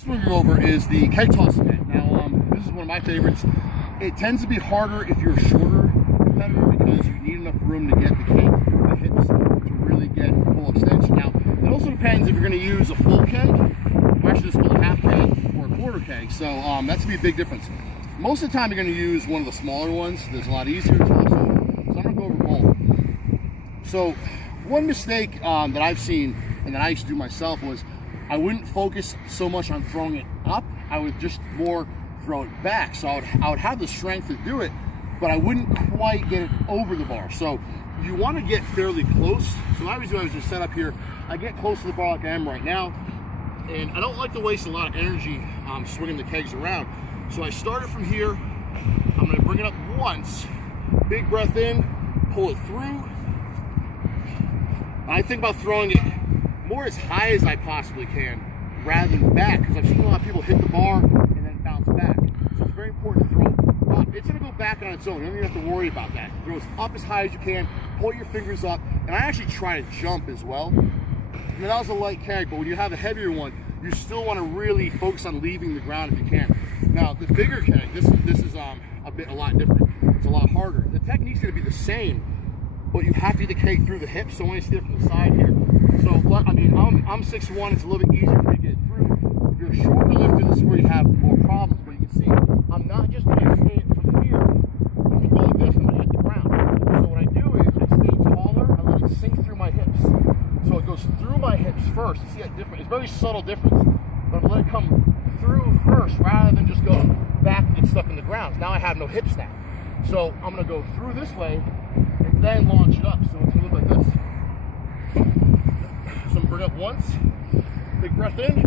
This one we're going to go over is the keg toss event. Now, this is one of my favorites. It tends to be harder if you're a shorter competitor because you need enough room to get the keg through the hips to really get full extension. Now, it also depends if you're going to use a full keg, or actually just called a half keg or a quarter keg. So that's going to be a big difference. Most of the time, you're going to use one of the smaller ones. That's a lot easier to toss over. So I'm going to go over both. So one mistake that I've seen and that I used to do myself was I wouldn't focus so much on throwing it up. I would just more throw it back. So I would have the strength to do it, but I wouldn't quite get it over the bar. So you want to get fairly close. So what I was doing was just set up here. I get close to the bar like I am right now, and I don't like to waste a lot of energy swinging the kegs around. So I started from here. I'm going to bring it up once. Big breath in, pull it through. I think about throwing it more as high as I possibly can rather than back, because I've seen a lot of people hit the bar and then bounce back. So it's very important to throw up. It's going to go back on its own. You don't even have to worry about that. Throw as up as high as you can, pull your fingers up, and I actually try to jump as well. And that was a light keg, but when you have a heavier one, you still want to really focus on leaving the ground if you can. Now, the bigger keg, this is a lot different. It's a lot harder. The technique's going to be the same, but you have to get the keg through the hips, so I want to see it from the side here. So, I mean, I'm 6'1", it's a little bit easier for me to get through. If you're a shorter lifter, this is where you have more problems, but you can see, I'm not just going to stay it from here, I'm going to go like this, and I'm going to hit the ground. So what I do is, I stay taller, I let it sink through my hips. So it goes through my hips first. You see that difference? It's a very subtle difference, but I'm going to let it come through first, rather than just go back and get stuck in the ground. Now I have no hip snap. So I'm going to go through this way, and then launch it up. So it's going to look like this. So I'm going to bring up once, big breath in,